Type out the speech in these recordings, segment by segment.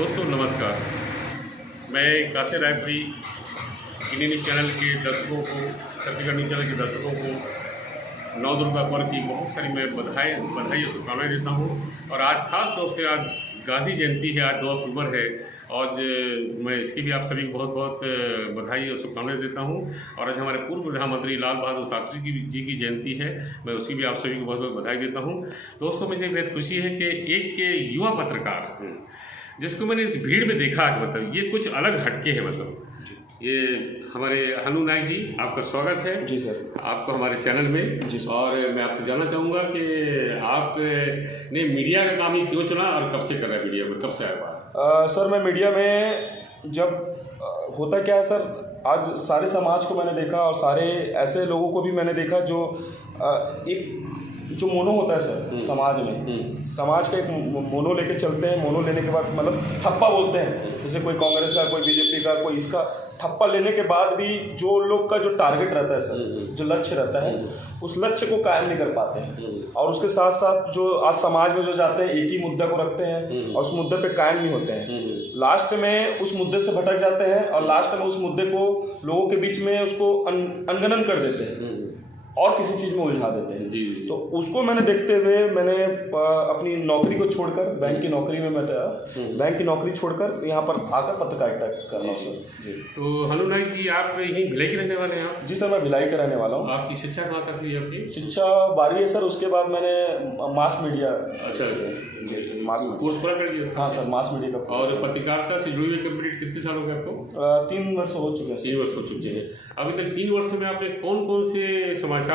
दोस्तों नमस्कार। मैं कासे रायपुरी न्यूज़ चैनल के दर्शकों को, छत्तीसगढ़ न्यूज़ चैनल के दर्शकों को नौ दुर्गा पर्व की बहुत सारी मैं बधाई और शुभकामनाएं देता हूं। और आज खास तौर से आज गांधी जयंती है, आज 2 अक्टूबर है। और मैं इसकी भी आप सभी को बहुत बहुत बधाई और शुभकामनाएं देता हूं। और आज हमारे पूर्व प्रधानमंत्री लाल बहादुर शास्त्री जी की जयंती है, मैं उसकी भी आप सभी को बहुत बहुत बधाई देता हूं। दोस्तों मुझे बेहद खुशी है कि एक के युवा पत्रकार जिसको मैंने इस भीड़ में देखा, मतलब ये कुछ अलग हटके है, मतलब ये हमारे हनु नायक जी, आपका स्वागत है जी सर, आपको हमारे चैनल में जी। और मैं आपसे जानना चाहूँगा कि आपने मीडिया का काम ही क्यों चुना और कब से कर रहा है मीडिया में, कब से आया? सर मैं मीडिया में जब होता क्या है सर, आज सारे समाज को मैंने देखा और सारे ऐसे लोगों को भी मैंने देखा जो एक जो मोनो होता है सर समाज में, समाज का एक मोनो लेके चलते हैं। मोनो लेने के बाद मतलब ठप्पा बोलते हैं, जैसे कोई कांग्रेस का, कोई बीजेपी का, कोई इसका ठप्पा लेने के बाद भी जो लोग का जो टारगेट रहता है सर, जो लक्ष्य रहता है, उस लक्ष्य को कायम नहीं कर पाते हैं। और उसके साथ साथ जो आज समाज में जो जाते हैं एक ही मुद्दा को रखते हैं और उस मुद्दे पे कायम नहीं होते हैं। लास्ट में उस मुद्दे से भटक जाते हैं और लास्ट में उस मुद्दे को लोगों के बीच में उसको अनगनन कर देते हैं और किसी चीज़ में उलझा देते हैं। जी। तो उसको मैंने देखते हुए मैंने अपनी नौकरी को छोड़कर, बैंक की नौकरी में मैं था, बैंक की नौकरी छोड़कर यहाँ पर आकर पत्रकारिता कर रहा हूँ सर जी। तो हनु नायक जी, आप यहीं भिलाई के रहने वाले हैं? आप? जी सर, मैं भिलाई का रहने वाला हूँ। आपकी शिक्षा कहाँ तक हुई? आपकी शिक्षा 12वीं है सर, उसके बाद मैंने मास मीडिया। अच्छा जी, मास कोर्स पूरा कर दिया? हाँ सर, मास मीडिया का। और पत्रकारिता से जुड़ी हुई कंप्लीट कितने साल हो गए आपको? 3 वर्ष हो चुके हैं। 3 वर्ष हो चुके हैं। अभी तक 3 वर्षों में आपने कौन कौन से समाचार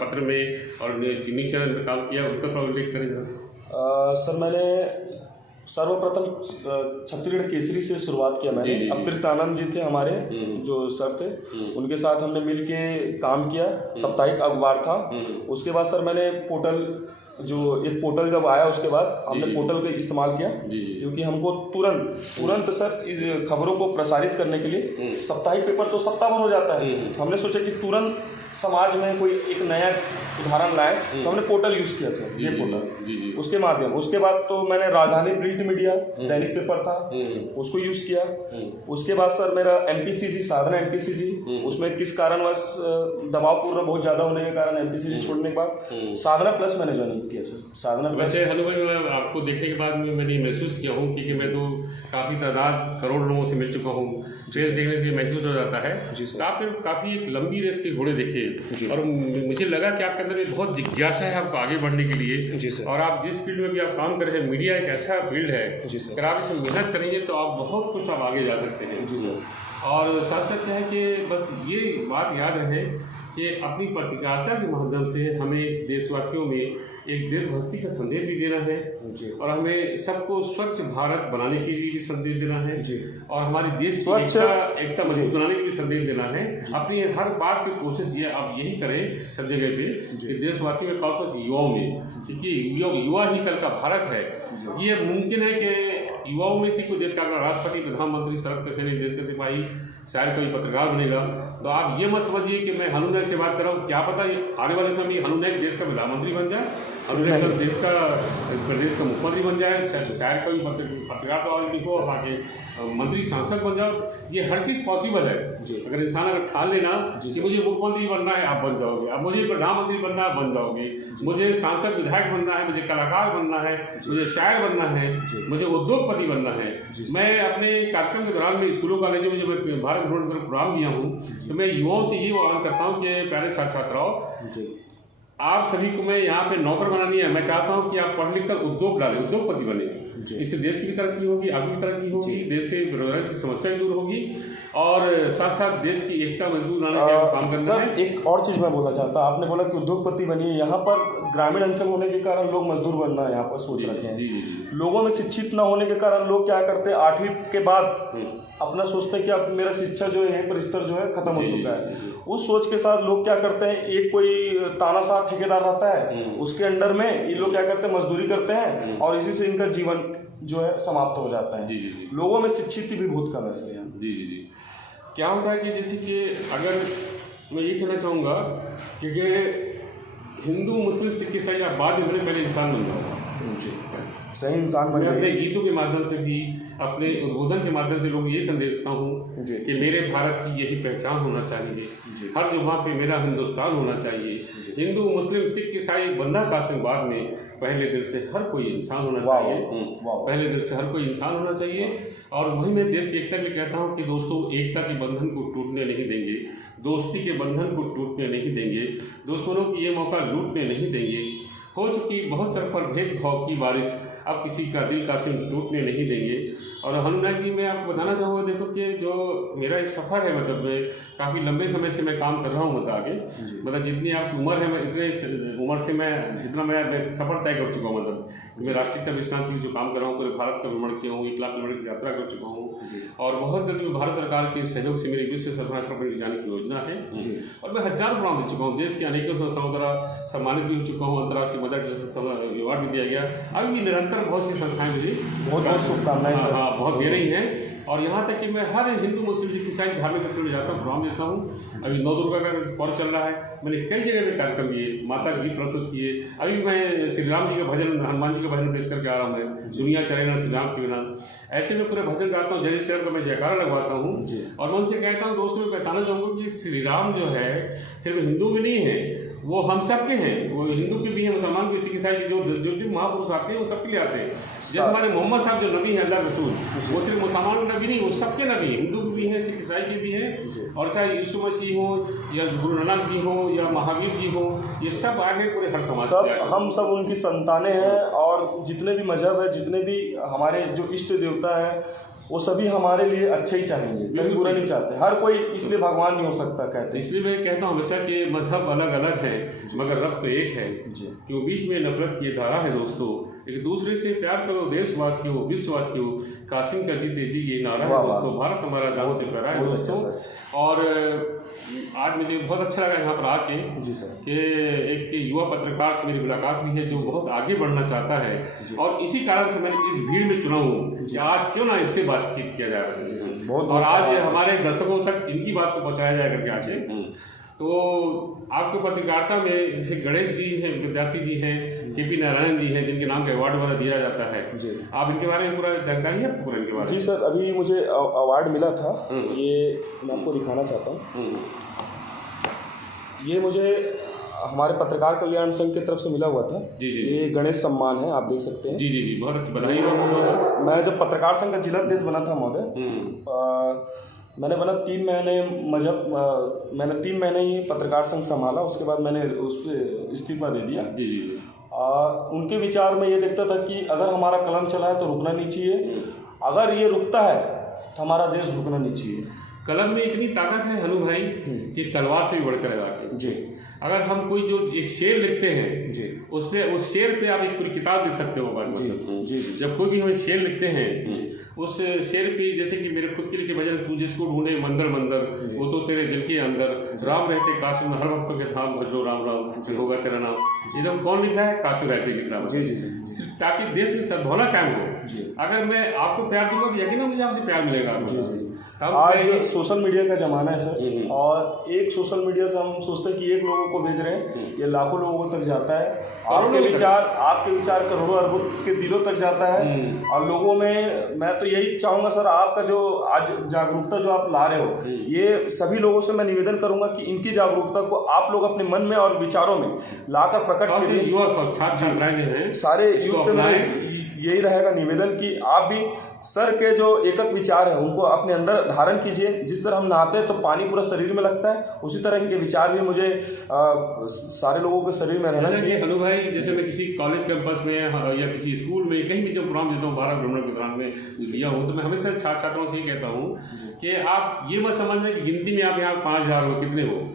पत्र में और न्यूज़ चैनल में काम किया, उनका थोड़ा उल्लेख करें सर। मैंने सर्वप्रथम छत्तीसगढ़ केसरी से शुरुआत किया मैंने। अमृत आनंद जी थे हमारे जो सर थे, उनके साथ हमने मिल के काम किया। साप्ताहिक अखबार था। उसके बाद सर मैंने पोर्टल, जो एक पोर्टल जब आया उसके बाद हमने पोर्टल का इस्तेमाल किया, क्योंकि हमको तुरंत सर इस खबरों को प्रसारित करने के लिए साप्ताहिक पेपर तो सप्ताह भर हो जाता है। हमने सोचा कि तुरंत समाज में कोई एक नया उदाहरण लाए, तो हमने पोर्टल यूज़ किया सर, ये पोर्टल। उसके माध्यम, उसके बाद तो मैंने राजधानी प्रिंट मीडिया दैनिक पेपर था, उसको यूज़ किया। उसके बाद सर मेरा एमपीसीजी, साधना एमपीसीजी, उसमें किस कारणवश दबावपूर्ण बहुत ज़्यादा होने के कारण एमपीसीजी छोड़ने के बाद साधना प्लस मैंने ज्वाइन किया सर। साधना प्लस। वैसे हनु भाई, मैं आपको देखने के बाद में मैंने महसूस किया हूँ, क्योंकि मैं तो काफ़ी तादाद करोड़ लोगों से मिल चुका हूँ, रेस देखने से महसूस हो जाता है। तो आपने काफ़ी एक लंबी रेस के घोड़े देखे और मुझे लगा कि आपके अंदर एक बहुत जिज्ञासा है आपको आगे बढ़ने के लिए। और आप जिस फील्ड में भी आप काम कर रहे हैं, मीडिया एक ऐसा फील्ड है, अगर आप इसमें मेहनत करेंगे तो आप बहुत कुछ आप आगे जा सकते हैं। और साथ साथ क्या है कि बस ये बात याद रहे कि अपनी पत्रकारिता के माध्यम से हमें देशवासियों में एक देशभक्ति का संदेश भी देना है और हमें सबको स्वच्छ भारत बनाने के लिए भी संदेश देना है और हमारे देश की एकता मजबूत बनाने के लिए संदेश देना है। अपनी हर बात की कोशिश ये आप यही करें सब जगह पे कि देशवासियों में, खासतौर से युवाओं में, क्योंकि युवा ही कल का भारत है। ये मुमकिन है कि युवाओं में से कोई देश का अगर राष्ट्रपति, प्रधानमंत्री, सड़क का सैनिक, देश का सिपाही, शायद कोई पत्रकार बनेगा, तो आप ये मत समझिए कि मैं हनु नायक से बात कर रहा हूँ। क्या पता आने वाले समय में हनु नायक देश का प्रधानमंत्री बन जाए, हनु नायक देश का प्रदेश का मुख्यमंत्री बन जाए, शायद कोई पत्रकार तो और लिखो, आगे मंत्री, सांसद बन जाओ। ये हर चीज़ पॉसिबल है अगर इंसान अगर ठान लेना कि मुझे मुख्यमंत्री बनना है, आप बन जाओगे। अब मुझे प्रधानमंत्री बनना है, बन जाओगे। मुझे सांसद, विधायक बनना है, मुझे कलाकार बनना है, मुझे शायर बनना है, मुझे उद्योगपति बनना है। मैं अपने कार्यक्रम के दौरान में स्कूलों, कॉलेजों में जब भारत भ्रमण कर प्रोग्राम दिया हूँ, तो मैं युवाओं से ये आह्वान करता हूँ कि प्यारे छात्र छात्राओं, आप सभी को मैं यहाँ पे नौकर बनानी है। मैं चाहता हूँ कि आप पढ़ लिख कर उद्योग डालें, उद्योगपति बने। इससे देश की भी तरक्की होगी, आपकी भी तरक्की होगी, देश से बेरोजगारी की समस्या भी दूर होगी और साथ साथ देश की एकता मजबूत बनाने का काम करना है। एक और चीज़ मैं बोलना चाहता हूँ, आपने बोला कि उद्योगपति बनिए। यहाँ पर ग्रामीण अंचल होने के कारण लोग मजदूर बनना यहाँ पर सोच रखे हैं। लोगों में शिक्षित न होने के कारण लोग क्या करते हैं, 8वीं के बाद अपना सोचते हैं कि अब मेरा शिक्षा जो है, पर स्तर जो है खत्म हो चुका है। उस सोच के साथ लोग क्या करते हैं, एक कोई तानाशाह ठेकेदार रहता है, उसके अंडर में ये लोग क्या करते हैं, मजदूरी करते हैं और इसी से इनका जीवन जो है समाप्त हो जाता है। लोगों में शिक्षित भी बहुत कम है सर यहाँ। क्या होता है कि जैसे कि अगर मैं ये कहना चाहूँगा कि हिंदू, मुस्लिम, सिख, ईसाई आप बाद में पहले इंसान बन जाओगे। जी, सही इंसान मैं अपने गीतों के माध्यम से भी, अपने उद्बोधन के माध्यम से लोगों को ये संदेश देता हूँ कि मेरे भारत की यही पहचान होना चाहिए, हर जगह पे मेरा हिंदुस्तान होना चाहिए। हिंदू, मुस्लिम, सिख, ईसाई, बंदा कासिम बाद में पहले दिल से हर कोई इंसान होना चाहिए, पहले दिल से हर कोई इंसान होना चाहिए। और वही मैं देश की एकता के लिए कहता हूँ कि दोस्तों, एकता के बंधन को टूटने नहीं देंगे, दोस्ती के बंधन को टूटने नहीं देंगे, दुश्मनों की ये मौका लूटने नहीं देंगे। हो चुकी बहुत सर पर भेदभाव की बारिश, अब किसी का दिल का सिंह टूटने नहीं देंगे। और हनुमान जी, मैं आपको बताना चाहूँगा, देखो कि जो मेरा एक सफ़र है, मतलब मैं काफ़ी लंबे समय से मैं काम कर रहा हूँ, मतलब आगे, मतलब जितनी आपकी उम्र है, मैं इतने उम्र से मैं इतना मैं सफ़र तय कर चुका हूँ। मतलब मैं राष्ट्रीय विश्रांत के लिए जो काम कर रहा हूँ, पूरे भारत का भ्रमण किया हूँ, 1 लाख किलोमीटर की यात्रा कर चुका हूँ। और बहुत जल्द भारत सरकार के सहयोग से मेरी विश्व यात्रा पर जाने की योजना है। और मैं हज़ारों प्रोग्राम दे चुका हूँ, देश के अनेकों संस्थाओं द्वारा सम्मानित भी हो चुका हूँ, अंतर्राष्ट्रीय मदर अवार्ड भी दिया गया। अभी भी निरंतर बहुत सी संस्थाएं मुझे बहुत शुभकामनाएं सर, हाँ, बहुत दे रही हैं। और यहाँ तक कि मैं हर हिंदू, मुस्लिम, सिख, ईसाई धार्मिक स्थल में जाता हूँ, प्रोग्राम देता हूँ। अभी 9 दुर्गा का पर्व चल रहा है, मैंने कई जगह पे कार्यक्रम दिए, माता के गीत प्रस्तुत किए। अभी मैं श्री राम जी का भजन, हनुमान जी का भजन पेश करके आ रहा हूँ। मैं दुनिया चले ना श्री राम के बिना, ऐसे में पूरे भजन गाता हूँ, जय श्री राम का मैं जयकारा लगवाता हूँ। और मैं उनसे कहता हूँ, दोस्तों, मैं बताना चाहूँगा कि श्री राम जो है सिर्फ हिंदू में नहीं है, वो हम सबके हैं। वो हिंदू के भी हैं, मुसलमान के, सिख, ईसाई के जो महापुरुष आते हैं वो सबके लिए आते हैं। जैसे हमारे मोहम्मद साहब जो नबी हैं, अल्लाह रसूल, वो सिर्फ मुसलमान नबी नहीं, वो सबके नबी, हिंदू के भी हैं, सिख, ईसाई के भी हैं। और चाहे यीशु मसीह हो या गुरु नानक जी हो या महावीर जी हो, ये सब आगे पूरे हर समाज सब, हम सब उनकी संतानें हैं। और जितने भी मजहब है, जितने भी हमारे जो इष्ट देवता है, वो सभी हमारे लिए अच्छे ही चाहेंगे, कभी बुरा नहीं चाहते। हर कोई इसलिए भगवान नहीं हो सकता कहते। इसलिए मैं कहता हूँ हमेशा कि मजहब अलग अलग है, मगर रब तो एक है। क्यों बीच में नफरत की धारा है दोस्तों, एक दूसरे से प्यार करो, देशवासियों, विश्ववासियों, कासिम का जीते जी ये नारा है दोस्तों, भारत हमारा जान से प्यारा है दोस्तों। और आज मुझे बहुत अच्छा लगा यहाँ पर आके कि एक युवा पत्रकार से मेरी मुलाकात हुई है जो बहुत आगे बढ़ना चाहता है। और इसी कारण से मैंने इस भीड़ में चुना हूँ कि आज क्यों ना इससे बातचीत किया जा रहा है, और आज हमारे दर्शकों तक इनकी बात को पहुँचाया जाए करके आज। तो आपको पत्रकारिता में जैसे गणेश जी हैं, विद्यार्थी जी हैं, KP नारायण जी हैं, जिनके नाम के अवार्ड वगैरह दिया जाता है, आप इनके बारे में पूरा जानकारी है पूरा इनके बारे में? जी सर, अभी मुझे अवार्ड मिला था, ये मैं आपको दिखाना चाहता हूँ। ये मुझे हमारे पत्रकार कल्याण संघ की तरफ से मिला हुआ था। जी जी, ये गणेश सम्मान है, आप देख सकते हैं। जी जी जी, बहुत अच्छी बधाई हो। मैं जब पत्रकार संघ का जिला अध्यक्ष बना था महोदय, मैंने बना 3 महीने मैंने 3 महीने ही पत्रकार संघ संभाला, उसके बाद मैंने उस पर इस्तीफा दे दिया। जी जी जी। उनके विचार में ये देखता था कि अगर हमारा कलम चला है तो रुकना नहीं चाहिए, अगर ये रुकता है तो हमारा देश झुकना नहीं चाहिए। कलम में इतनी ताकत है हनु भाई कि तलवार से भी बढ़कर है जी। अगर हम कोई जो एक शेर लिखते हैं जी, उस शेर पे आप एक पूरी किताब लिख सकते हो। जी जी जी। जब कोई भी हम एक शेर लिखते हैं उस शेर पे, जैसे कि मेरे खुद के लिखे भजन, तू जिसको ढूंढे मंदिर मंदिर, वो तो तेरे दिल के अंदर, राम रहते काशिम में हर वक्त के धाम, भजलो राम राम होगा तेरा नाम। एकदम कौन लिखा है? काशिम रायपुरी लिख रहा है। जी जी जी। ताकि देश में सद्भावना कायम हो। अगर मैं आपको प्यार दूंगा तो यकीन मुझे आपसे प्यार मिलेगा। जी जी। आज सोशल मीडिया का जमाना है सर, और एक सोशल मीडिया से हम सोचते हैं कि एक लोगों को भेज रहे हैं, ये लाखों लोगों तक जाता है। आपके विचार करोड़ों अरबों के दिलों तक जाता है। और लोगों में मैं तो यही चाहूँगा सर, आपका जो आज जागरूकता जो आप ला रहे हो, ये सभी लोगों से मैं निवेदन करूँगा कि इनकी जागरूकता को आप लोग अपने मन में और विचारों में लाकर प्रकट करिए। युवा छात्र जो हैं सारे यूथ से यही रहेगा निवेदन कि आप भी सर के जो एकक विचार है उनको अपने अंदर धारण कीजिए। जिस तरह हम नहाते हैं तो पानी पूरा शरीर में लगता है, उसी तरह इनके विचार भी मुझे सारे लोगों के शरीर में रहना चाहिए। हनु भाई, जैसे मैं किसी कॉलेज कैंपस में या किसी स्कूल में कहीं भी जब प्रोग्राम देता हूँ, भारत भ्रमण के दौरान में लिया हूँ, तो मैं हमेशा छात्रों से ये कहता हूँ कि आप ये मत समझना कि गिनती में आप यहाँ 5000 हो, कितने हो।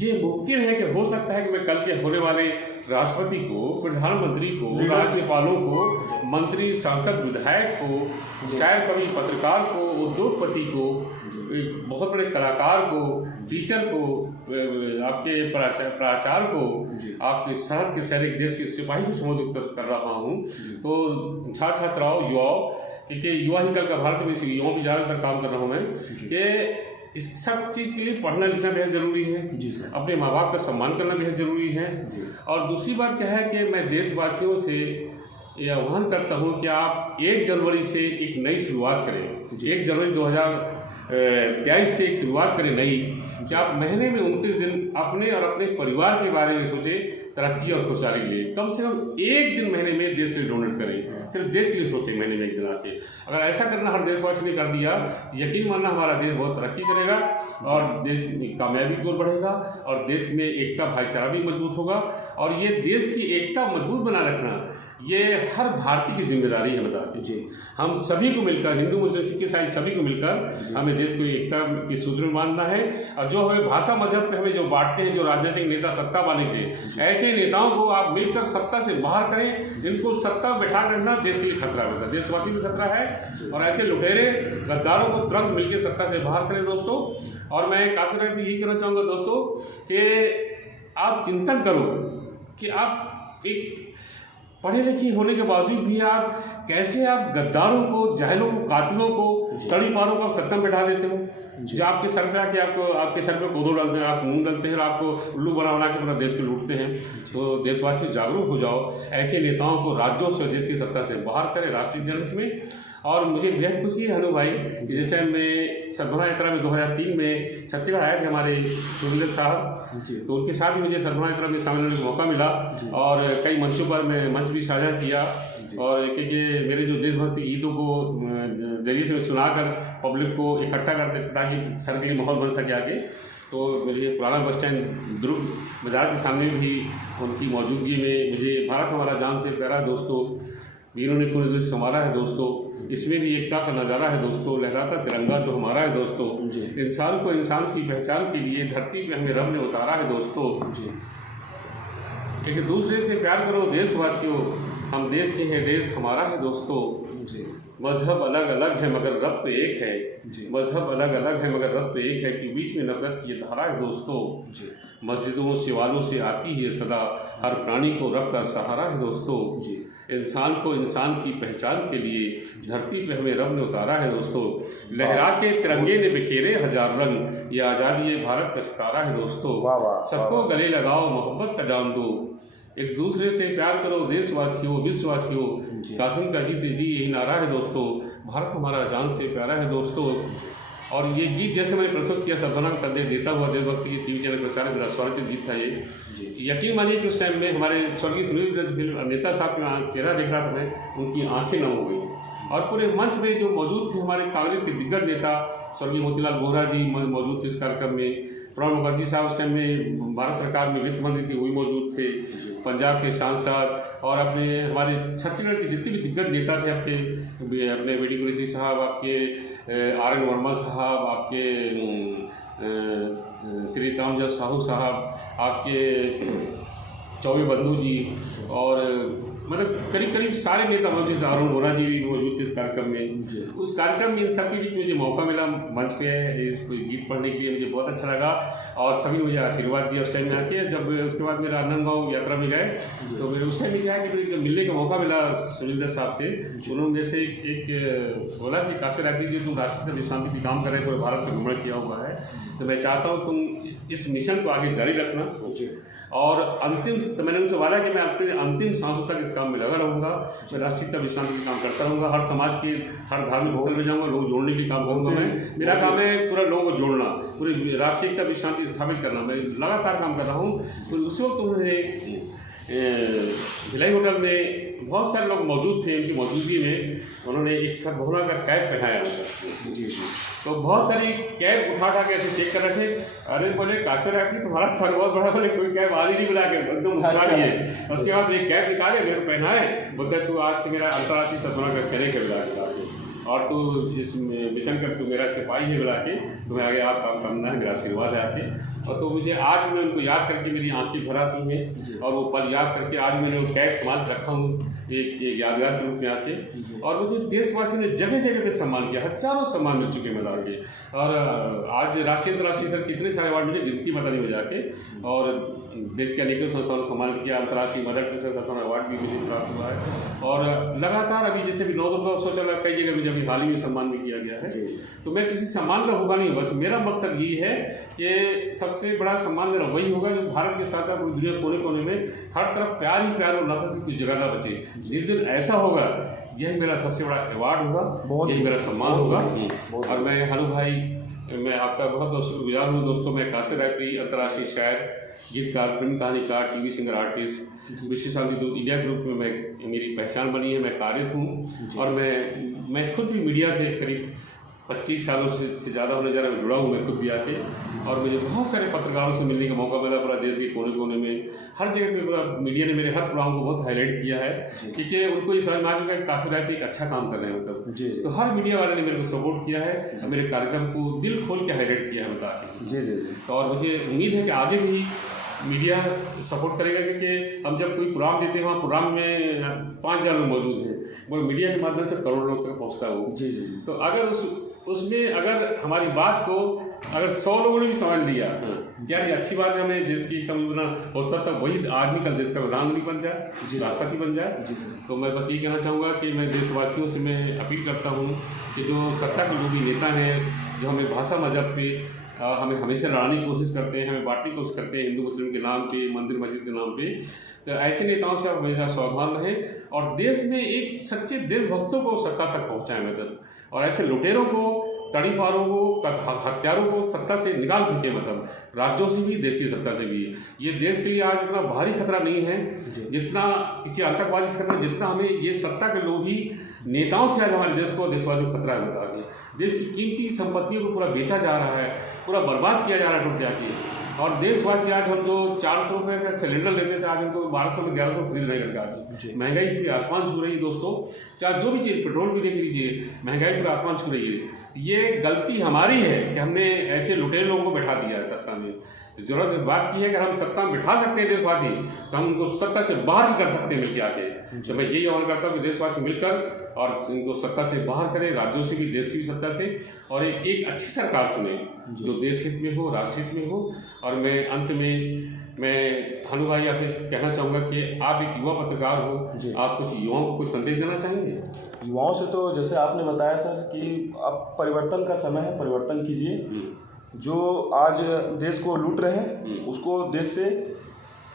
ये मुमकिन है कि हो सकता है कि मैं कल के होने वाले राष्ट्रपति को, प्रधानमंत्री को, राज्यपालों को, मंत्री, सांसद, विधायक को, शायर, कवि, पत्रकार को, उद्योगपति को, बहुत बड़े कलाकार को, टीचर को, आपके प्राचार्य को, आपके शहर के सैनिक, देश के सिपाही को संबोधित कर रहा हूँ। तो छात्राओं, युवाओं, क्योंकि युवा ही कल का भारत में, इसी युवाओं की ज़्यादातर काम कर रहा हूँ मैं, कि इस सब चीज़ के लिए पढ़ना लिखना बेहद ज़रूरी है। जी सर। अपने माँ बाप का सम्मान करना बेहद ज़रूरी है। और दूसरी बात क्या है कि मैं देशवासियों से ये आह्वान करता हूँ कि आप 1 जनवरी से एक नई शुरुआत करें। 1 जनवरी 2023 से एक शुरुआत करें नई, कि आप महीने में 29 दिन अपने और अपने परिवार के बारे में सोचें, तरक्की और खुशहाली के लिए। कम से कम एक दिन महीने में देश के लिए डोनेट करें, सिर्फ देश के लिए सोचें महीने में एक दिन आके। अगर ऐसा करना हर देशवासी ने कर दिया तो यकीन मानना हमारा देश बहुत तरक्की करेगा और देश कामयाबी की ओर बढ़ेगा और देश में एकता भाईचारा भी मजबूत होगा। और ये देश की एकता मजबूत बना रखना ये हर भारतीय की जिम्मेदारी है। बता दीजिए, हम सभी को मिलकर, हिंदू मुस्लिम सिख ईसाई सभी को मिलकर हमें देश को एकता के सूत्र में बांधना है। और जो हमें भाषा मजहब पे हमें जो बांटते हैं, जो राजनीतिक नेता सत्ता वाले थे, ऐसे नेताओं को आप मिलकर सत्ता से बाहर करें। जिनको सत्ता में बैठा रखना देश के लिए खतरा है, देशवासी भी खतरा है। और ऐसे लुटेरे गद्दारों को तुरंत मिलकर सत्ता से बाहर करें दोस्तों। और मैं काशिर भी यही कहना चाहूँगा दोस्तों कि आप चिंतन करो कि आप एक पढ़े लिखे होने के बावजूद भी आप कैसे आप गद्दारों को, जाहिलों को, कातिलों को, तड़ी पारों को आप सत्ता में बैठा देते हो, जो आपके सर पे आके आपके सर पे कोदो डालते हैं, आप मुंह डालते हैं और आपको उल्लू बना के पूरा देश को लूटते हैं। तो देशवासी जागरूक हो जाओ, ऐसे नेताओं को राज्यों से देश की सत्ता से बाहर करें राष्ट्रीय जनहित में। और मुझे बेहद खुशी है हनु भाई, जिस टाइम में सद्भावना यात्रा में 2003 में छत्तीसगढ़ आए थे हमारे सुरेंद्र साहब, तो उनके साथ भी मुझे सद्भावना यात्रा में शामिल होने का मौका मिला और कई मंचों पर मैं मंच भी साझा किया। और क्योंकि मेरे जो देशभक्ति गीतों को जरिए से सुनाकर पब्लिक को इकट्ठा करते ताकि सर के लिए माहौल बन सके आगे। तो मुझे पुराना बस स्टैंड दुर्ग बाजार के सामने भी उनकी मौजूदगी में मुझे भारत हमारा जान से प्यारा दोस्तों, वीरों ने खून संवारा है दोस्तों, इसमें भी एकता का नज़ारा है दोस्तों, लहराता तिरंगा जो हमारा है दोस्तों, इंसान को इंसान की पहचान के लिए धरती पे हमें रब ने उतारा है दोस्तों। एक दूसरे से प्यार करो देशवासियों, हम देश के हैं, देश हमारा है दोस्तों। मजहब अलग अलग है मगर रब तो एक है, मजहब अलग अलग है मगर रब तो एक है, कि बीच में नफरत की धारा है दोस्तों। मस्जिदों शिवालों से आती है सदा, हर प्राणी को रब का सहारा है दोस्तों। इंसान को इंसान की पहचान के लिए धरती पे हमें रब ने उतारा है दोस्तों। लहरा के तिरंगे ने बिखेरे हजार रंग, ये आज़ादी भारत का सितारा है दोस्तों। सबको गले लगाओ, मोहब्बत का जान दो, एक दूसरे से प्यार करो देशवासियों, विश्ववासियों, कासिम का जीते जी यही नारा है दोस्तों। भारत हमारा जान से प्यारा है दोस्तों। और ये गीत जैसे मैंने प्रस्तुत किया सद्भावना का संदेश देता हुआ देशभक्ति के टीवी चैनल पर सारे मेरा स्वागत गीत था ये। यकीन मानिए कि उस टाइम में हमारे स्वर्गीय सुनील दत्त नेता साहब का चेहरा देख रहा था मैं, उनकी आंखें नम हो गई। और पूरे मंच में जो मौजूद थे हमारे कांग्रेस के दिग्गज नेता स्वर्गीय मोतीलाल वोहरा जी मौजूद थे इस कार्यक्रम में। प्रणब मुखर्जी साहब उस टाइम में भारत सरकार में वित्त मंत्री थी, वही मौजूद थे। पंजाब के सांसद और अपने हमारे छत्तीसगढ़ के जितने भी दिग्गज नेता थे, अपने बेटी कुरेशी साहब, आपके आर एन वर्मा साहब, आपके श्री तामजद साहू साहब, आपके चौबे बंधु जी, और मतलब करीब करीब सारे नेता मौजूद थे। अरुण वोरा जी भी मौजूद थे इस कार्यक्रम में। उस कार्यक्रम में इन सब के बीच मुझे मौका मिला मंच पे इस गीत पढ़ने के लिए, मुझे बहुत अच्छा लगा और सभी मुझे आशीर्वाद दिया उस टाइम में आके। जब उसके बाद मेरा राजनांदगांव यात्रा में गए तो मेरे उससे भी क्या है कि जब मिलने का मौका मिला सुनील दत्त साहब से, उन्होंने मेरे से एक बोला कि काशिर राठी जी, तुम राष्ट्रीय शांति की काम कर रहे हो, भारत में भ्रमण किया हुआ है, तो मैं चाहता हूँ तुम इस मिशन को आगे जारी रखना। और तो मैंने उनसे वादा कि मैं अपने अंतिम सांसों तक इस काम में लगा रहूँगा। मैं राष्ट्रीयता विश्रांति का काम करता रहूँगा, हर समाज के हर धार्मिक स्थल में जाऊँगा, लोग जोड़ने के लिए काम करूँगा। मैं मेरा काम है पूरा लोगों को जोड़ना, पूरी राष्ट्रीयता विश्रांति स्थापित करना। मैं लगातार काम कर रहा हूँ। तो उस वक्त उन्होंने भिलाई होटल में बहुत सारे लोग मौजूद थे, उनकी मौजूदगी में उन्होंने एक सद्भावना का कैप पहनाया जी। तो बहुत सारी कैप उठा के ऐसे चेक कर रहे थे। अरे बोले काशिर राठी तुम्हारा सर बहुत बड़ा, बोले कोई कैप आदि नहीं बुला के एकदम मुस्कुरा दिए। उसके बाद एक कैप निकाले, मेरे को पहनाए, बोलते तू आज से मेरा अंतर्राष्ट्रीय सद्भावना का सैनिक है बुला के, और तू इस मिशन कर तू मेरा सिपाही है बुला के, तुम्हें आगे आप काम करना है, मेरा आशीर्वाद है आके। और तो मुझे आज मैं उनको याद करके मेरी आंखें भर आती हैं और वो पल याद करके आज मैंने वो कैप संभाल रखा हूँ एक यादगार के रूप में आके। और मुझे देशवासियों ने जगह जगह पे सम्मान किया, हजारों सम्मान मिल चुके हैं मैदान के। और आज राष्ट्रीय अंतर्राष्ट्रीय सर कितने सारे अवार्ड मुझे गिनती पता नहीं बजा के, और देश के अनेकों संस्थानों ने सम्मानित किया। अंतर्राष्ट्रीय मदर टेरेसा संस्थान अवार्ड भी मुझे प्राप्त हुआ है। और लगातार अभी जैसे भी नवदुर्गा शौचालय कई जगह भी जब अभी हाल ही में सम्मान भी किया गया है। तो मैं किसी सम्मान का होगा नहीं, बस मेरा मकसद ये है कि सबसे बड़ा सम्मान मेरा वही होगा जो भारत के साथ साथ पूरी दुनिया कोने कोने में हर तरफ प्यार ही प्यार और नफरत की कोई जगह ना बचे। जिस दिन ऐसा होगा यही मेरा सबसे बड़ा अवार्ड होगा, यही मेरा सम्मान होगा। और मैं हनु भाई, मैं आपका बहुत बहुत शुक्रगुजार हूँ दोस्तों। मैं कासिर रायपुरी, अंतर्राष्ट्रीय शायर, गीतकार, फिल्म कहानीकार, टीवी सिंगर, आर्टिस्ट, विश्व शांति दूत इंडिया ग्रुप में मेरी पहचान बनी है, मैं कार्यरत हूँ। और मैं खुद भी मीडिया से करीब 25 सालों से ज़्यादा होने जा रहा है जुड़ा हूँ मैं खुद भी आके। और मुझे बहुत सारे पत्रकारों से मिलने का मौका मिला पूरा देश के कोने कोने में, हर जगह पे पूरा मीडिया ने मेरे हर प्रोग्राम को बहुत हाईलाइट किया है, क्योंकि उनको ये समझ में आ चुका है कि कासिर रायपुरी एक अच्छा काम कर रहे हैं मतलब। तो हर मीडिया वाले ने मेरे को सपोर्ट किया है और मेरे कार्यक्रम को दिल खोल के हाईलाइट किया है बता के। तो और मुझे उम्मीद है कि आगे भी मीडिया सपोर्ट करेगा, क्योंकि हम जब कोई प्रोग्राम देते हैं वहाँ प्रोग्राम में 5000 लोग मौजूद हैं, वो मीडिया के माध्यम से करोड़ों लोग तक पहुँचता है वो। तो अगर उसमें अगर हमारी बात को अगर 100 लोगों ने भी समझ लिया यार ये अच्छी बात है, हमें देश की संविधान हो सकता है वही आदमी कल देश का प्रधानमंत्री बन जाए, राष्ट्रपति बन जाए। तो मैं बस यही कहना चाहूँगा कि मैं देशवासियों से मैं अपील करता हूँ कि जो सत्ता के लोभी नेता हैं, जो हमें भाषा मजहब पे हमें हमेशा लड़ाने की कोशिश करते हैं, हमें बांटने की कोशिश करते हैं हिंदू मुस्लिम के नाम पे, मंदिर मस्जिद के नाम पे, तो ऐसे नेताओं से आप हमेशा सावधान रहें और देश में एक सच्चे देशभक्तों को सत्ता तक पहुँचाएं मतलब। और ऐसे लुटेरों को, तड़ीपारों को, हत्यारों को सत्ता से निकाल फेंके मतलब, राज्यों से भी, देश की सत्ता से भी। ये देश के लिए आज इतना भारी खतरा नहीं है जितना किसी आतंकवादी से खतरा, जितना हमें ये सत्ता के लोभी नेताओं से आज हमारे देश को, देशवासियों को खतरा है बता के। देश की कीमती संपत्तियों को पूरा बेचा जा रहा है, पूरा बर्बाद किया जा रहा है टूट के। और देशवासी आज हम जो 400 रुपये का सिलेंडर लेते थे, आज हमको 1200 में 1100 खरीद रहे हैं आगे। महंगाई पूरी आसमान छू रही है दोस्तों, चाहे जो भी चीज़, पेट्रोल भी देख लीजिए, महंगाई पूरा आसमान छू रही है। ये गलती हमारी है कि हमने ऐसे लुटेरे लोगों को बैठा दिया है सत्ता में। तो जरूरत इस बात की है कि हम सत्ता में बिठा सकते हैं देशवासी, तो हम उनको सत्ता से बाहर भी कर सकते हैं मिलकर आके। तो मैं यही आह्वान करता हूँ कि देशवासी मिलकर और इनको सत्ता से बाहर करें, राज्यों से भी, देश की सत्ता से, और एक अच्छी सरकार चुने जो देश हित में हो, राष्ट्र हित में हो। और मैं अंत में मैं हनु भाई आपसे कहना चाहूँगा कि आप एक युवा पत्रकार हो, आप कुछ युवाओं को कुछ संदेश देना चाहेंगे? युवाओं से तो जैसे आपने बताया सर कि अब परिवर्तन का समय है, परिवर्तन कीजिए। जो आज देश को लूट रहे हैं उसको देश से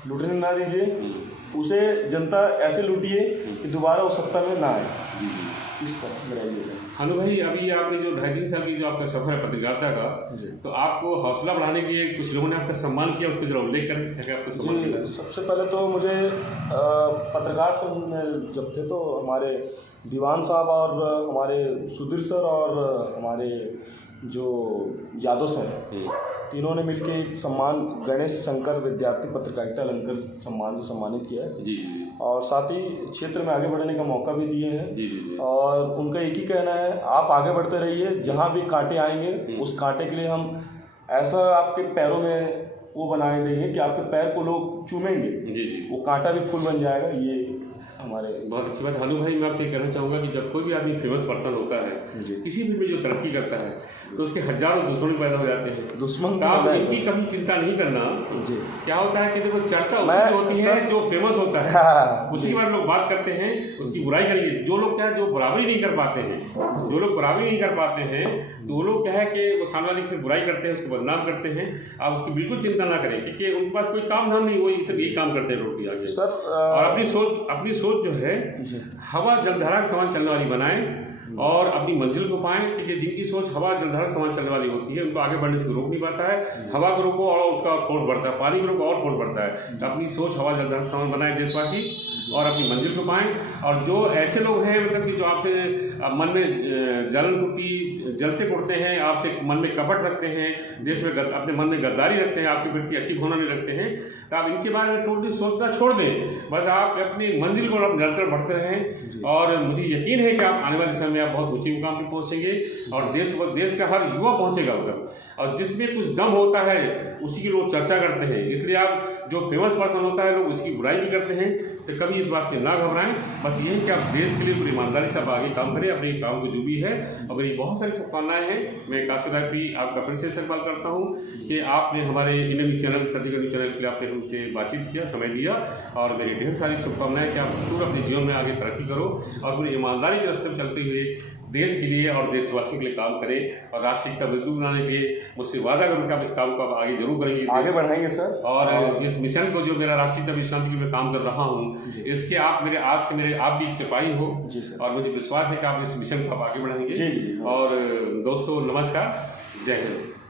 लूटने ना दीजिए, उसे जनता ऐसे लूटिए कि दोबारा वो सत्ता में ना आए। इस पर मेरा ये है। हनु भाई, अभी आपने जो 2.5-3 साल की जो आपका सफर है पत्रकारिता का, तो आपको हौसला बढ़ाने के लिए कुछ लोगों ने आपका सम्मान किया, उसको जरा उल्लेख करें क्या आपको सम्मान किया? सबसे पहले तो मुझे पत्रकार संघ में जब थे तो हमारे दीवान साहब और हमारे सुधीर सर और हमारे जो यादव सर, तीनों ने मिलकर एक सम्मान गणेश शंकर विद्यार्थी पत्रकारिता अलंकार सम्मान से सम्मानित किया है जी। और साथ ही क्षेत्र में आगे बढ़ने का मौका भी दिए हैं जी। और उनका एक ही कहना है, आप आगे बढ़ते रहिए, जहाँ भी कांटे आएंगे उस कांटे के लिए हम ऐसा आपके पैरों में वो बनाए देंगे कि आपके पैर को लोग चूमेंगे, जी। वो कांटा भी फूल बन जाएगा। ये हमारे बहुत अच्छी बात। हनु भाई, मैं आपसे कहना चाहूँगा कि जब कोई भी आदमी फेमस पर्सन होता है, किसी भी में जो तरक्की करता है, तो उसके हजारों दुश्मन पैदा हो जाते हैं। दुश्मन का आप इनकी कभी चिंता नहीं करना। क्या होता है कि देखो चर्चा उसी होती है जो फेमस होता है, उसी के बारे में लोग बात करते हैं, उसकी बुराई करेंगे। जो लोग क्या है, जो बराबरी नहीं कर पाते हैं, जो लोग बराबरी नहीं कर पाते हैं, तो वो लोग क्या है कि वो सामने वाले की बुराई करते हैं, उसको बदनाम करते हैं। आप उसकी बिल्कुल चिंता ना करें, क्योंकि उनके पास कोई काम धाम नहीं, वो सिर्फ यही काम करते हैं रोड के आगे। और अपनी सोच जो है हवा जलधारा के समान चलने वाली बनाएं और अपनी मंजिल को पाएं, क्योंकि जिनकी सोच हवा जलधारा के समान चलने वाली होती है उनको आगे बढ़ने से रोक नहीं पाता है। हवा को रोको और उसका फोर्स बढ़ता है, पानी को रोको और फोर्स बढ़ता है। तो अपनी सोच हवा जलधारा के समान बनाएं देशवासी और अपनी मंजिल को पाएं। और जो ऐसे लोग हैं मतलब कि जो आपसे मन में जलन कुटी जलते कुटते हैं, आपसे मन में कपट रखते हैं, देश में अपने मन में गद्दारी रखते हैं, आपके प्रति अच्छी भावना नहीं रखते हैं, तो आप इनके बारे में टोटली सोचना छोड़ दें। बस आप अपनी मंजिल को निरंतर बढ़ते रहें और मुझे यकीन है कि आप आने वाले समय में आप बहुत ऊंचे मुकाम पर पहुंचेंगे और देश का हर युवा पहुंचेगा उधर। और जिसमें कुछ दम होता है उसी की लोग चर्चा करते हैं, इसलिए आप जो फेमस पर्सन होता है लोग उसकी बुराई भी करते हैं। तो कभी इस बात से ना घबराएं, बस यही कि आप देश के लिए पूरी ईमानदारी से आप आगे काम करें, अपने काम को जो भी है। और मेरी बहुत सारी शुभकामनाएं हैं। मैं कासिर रायपुरी आपका फिर से इस्तेमाल करता हूँ कि आपने हमारे Indian news channel, Chhattisgarh news channel के लिए आपने हमसे बातचीत किया, समय दिया, और मेरी ढेर सारी शुभकामनाएं कि आप पूरा अपने जीवन में आगे तरक्की करो और पूरी ईमानदारी के रास्ते में चलते हुए देश के लिए और देशवासियों के लिए काम करें और राष्ट्रीय एकता मजबूत बनाने के लिए मुझसे वादा करूँ कि आप इस काम को आप आगे जरूर करेंगे, आगे बढ़ाएंगे सर। और इस मिशन को जो मेरा राष्ट्रीय एकता विश्रांति के लिए मैं काम कर रहा हूँ, इसके आप मेरे आज से मेरे आप भी एक सिपाही हो और मुझे विश्वास है कि आप इस मिशन को आप आगे बढ़ाएंगे। और दोस्तों नमस्कार, जय हिंद।